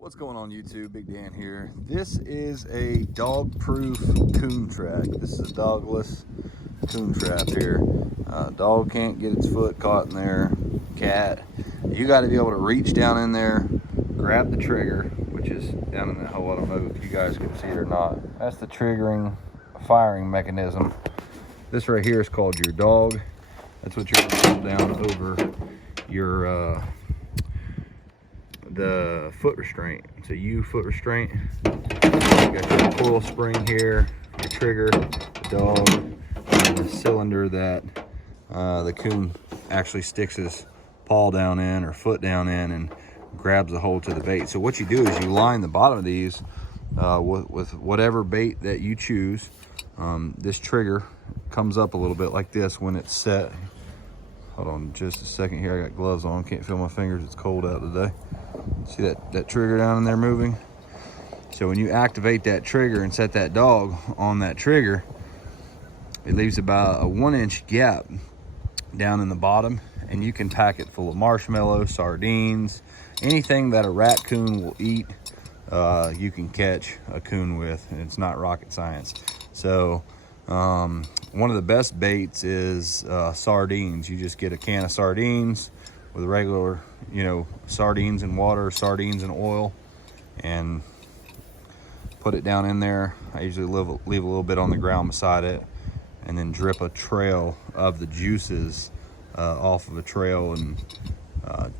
What's going on YouTube? Big Dan here. This is a dog-proof coon trap. This is a dogless coon trap here. Dog can't get its foot caught in there. Cat. You got to be able to reach down in there, grab the trigger, which is down in that hole. I don't know if you guys can see it or not. That's the triggering firing mechanism. This right here is called your dog. That's what you're going to pull down over your the foot restraint. It's a U foot restraint. You got your coil spring here, your trigger, the dog, and the cylinder that the coon actually sticks his paw down in or foot down in and grabs the hold to the bait. So what you do is you line the bottom of these with whatever bait that you choose. This trigger comes up a little bit like this when it's set. Hold on just a second here. I got gloves on, can't feel my fingers, it's cold out today. See that trigger down in there moving? So when you activate that trigger and set that dog on that trigger, it leaves about a 1-inch gap down in the bottom, and you can pack it full of marshmallows, sardines, anything that a raccoon will eat. You can catch a coon with, and it's not rocket science. So one of the best baits is sardines. You just get a can of sardines with regular, sardines and water, sardines and oil, and put it down in there. I usually leave a little bit on the ground beside it, and then drip a trail of the juices off of a trail and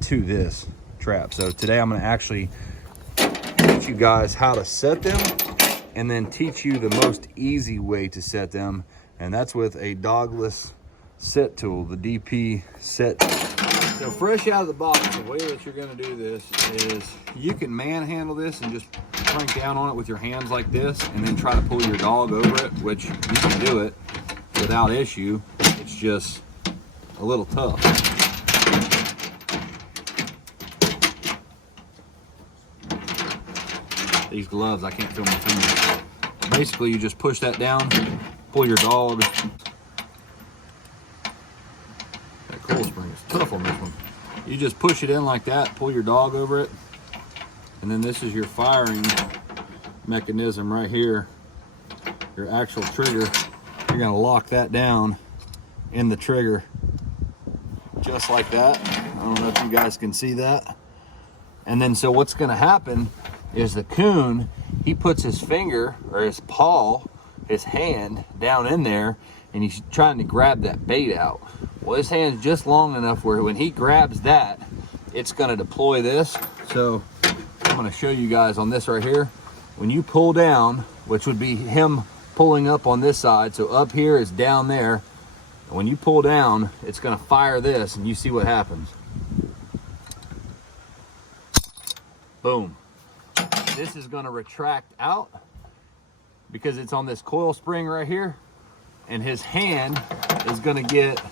to this trap. So today I'm going to actually teach you guys how to set them, and then teach you the most easy way to set them, and that's with a dogless set tool, the DP set tool. So fresh out of the box, the way that you're going to do this is you can manhandle this and just crank down on it with your hands like this, and then try to pull your dog over it, which you can do it without issue. It's just a little tough. These gloves, I can't feel my fingers. Basically, you just push that down, pull your dog. That coil spring is tough on this one. You just push it in like that, pull your dog over it, and then this is your firing mechanism right here, your actual trigger. You're gonna lock that down in the trigger, just like that. I don't know if you guys can see that. And then so what's gonna happen is the coon, he puts his finger or his paw, his hand down in there, and he's trying to grab that bait out. Well, his hand's just long enough where when he grabs that, it's gonna deploy this. So I'm gonna show you guys on this right here. When you pull down, which would be him pulling up on this side, so up here is down there, and when you pull down, it's gonna fire this, and you see what happens. Boom. This is gonna retract out because it's on this coil spring right here, and his hand is gonna get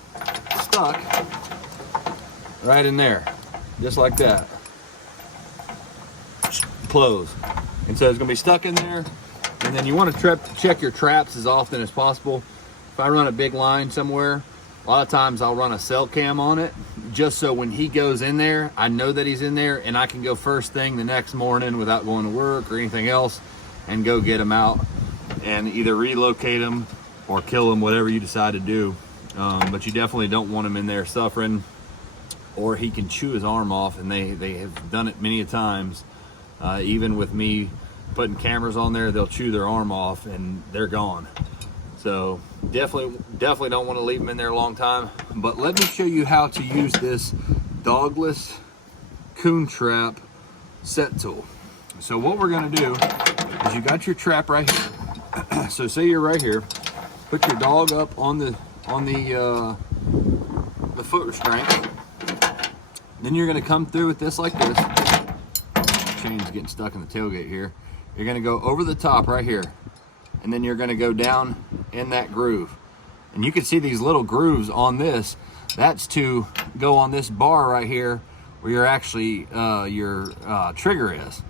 stuck right in there, just like that. Close. And so it's gonna be stuck in there, and then you wanna check your traps as often as possible. If I run a big line somewhere, a lot of times I'll run a cell cam on it, just so when he goes in there, I know that he's in there, and I can go first thing the next morning without going to work or anything else, and go get him out and either relocate him or kill him, whatever you decide to do. But you definitely don't want him in there suffering, or he can chew his arm off, and they have done it many a times. Even with me putting cameras on there, they'll chew their arm off and they're gone. So definitely don't want to leave them in there a long time. But let me show you how to use this dogless coon trap set tool. So what we're going to do is, you got your trap right here. So say you're right here, put your dog up on the foot restraint. Then you're going to come through with this like this. Chain's getting stuck in the tailgate here. You're going to go over the top right here, and then you're going to go down in that groove, and you can see these little grooves on this. That's to go on this bar right here where you're actually your trigger is.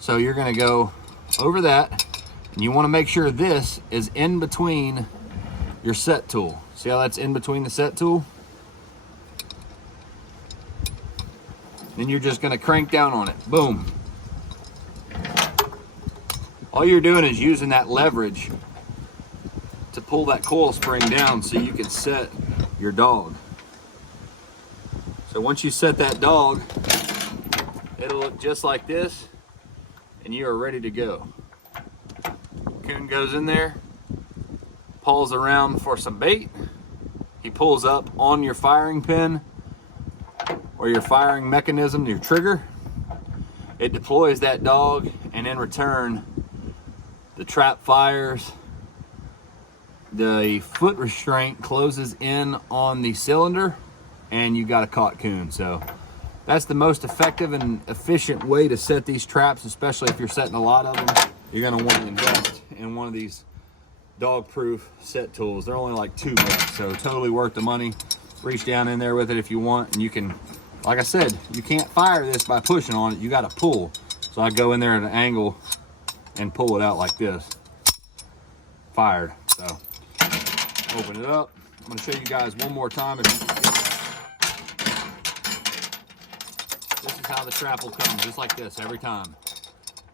So you're going to go over that, and you want to make sure this is in between your set tool. See how that's in between the set tool? Then you're just going to crank down on it. Boom. all you're doing is using that leverage to pull that coil spring down so you can set your dog. So once you set that dog, it'll look just like this, and you are ready to go. Coon goes in there, pulls around for some bait. He pulls up on your firing pin or your firing mechanism, your trigger. It deploys that dog, and in return, the trap fires. The foot restraint closes in on the cylinder, and you got a caught coon. So that's the most effective and efficient way to set these traps, especially if you're setting a lot of them. You're gonna want to invest in one of these dog-proof set tools. They're only like $2, so totally worth the money. Reach down in there with it if you want, and you can, like I said, you can't fire this by pushing on it. You got to pull. So I go in there at an angle and pull it out like this. Fired. So open it up. I'm going to show you guys one more time. This is how the trap will come, just like this every time.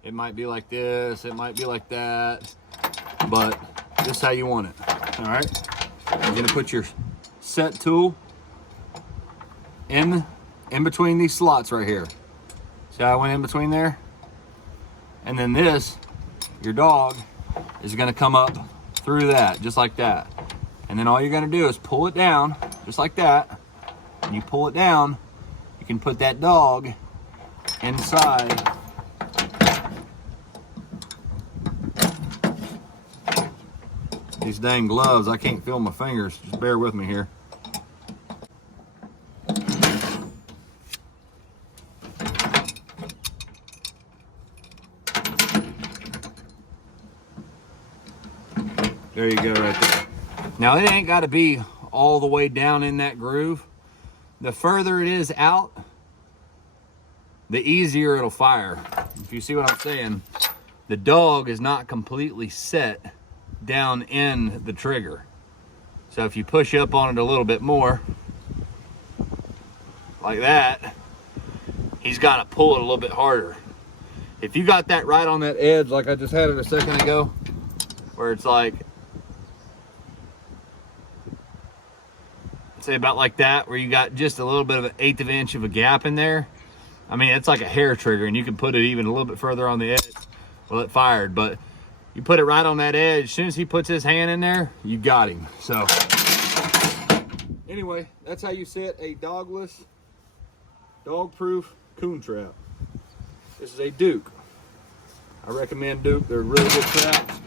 It might be like this, it might be like that, but this is how you want it. All right, you're gonna put your set tool in between these slots right here. See how I went in between there? And then this, your dog, is gonna come up through that, just like that. And then all you're gonna do is pull it down, just like that. When you pull it down, you can put that dog inside these dang gloves. I can't feel my fingers, just bear with me here. There you go right there. Now it ain't got to be all the way down in that groove. The further it is out, the easier it'll fire. If you see what I'm saying, the dog is not completely set down in the trigger. So if you push up on it a little bit more, like that, he's got to pull it a little bit harder. If you got that right on that edge, like I just had it a second ago, where it's like, say about like that, where you got just a little bit of an 1/8 of an inch of a gap in there. I mean, it's like a hair trigger, and you can put it even a little bit further on the edge. Well, it fired, but you put it right on that edge. As soon as he puts his hand in there, you got him. So anyway, that's how you set a dogless, dog-proof coon trap. This is a Duke. I recommend Duke. They're really good traps,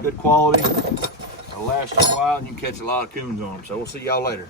good quality. They'll last you a while, and you can catch a lot of coons on them. So we'll see y'all later.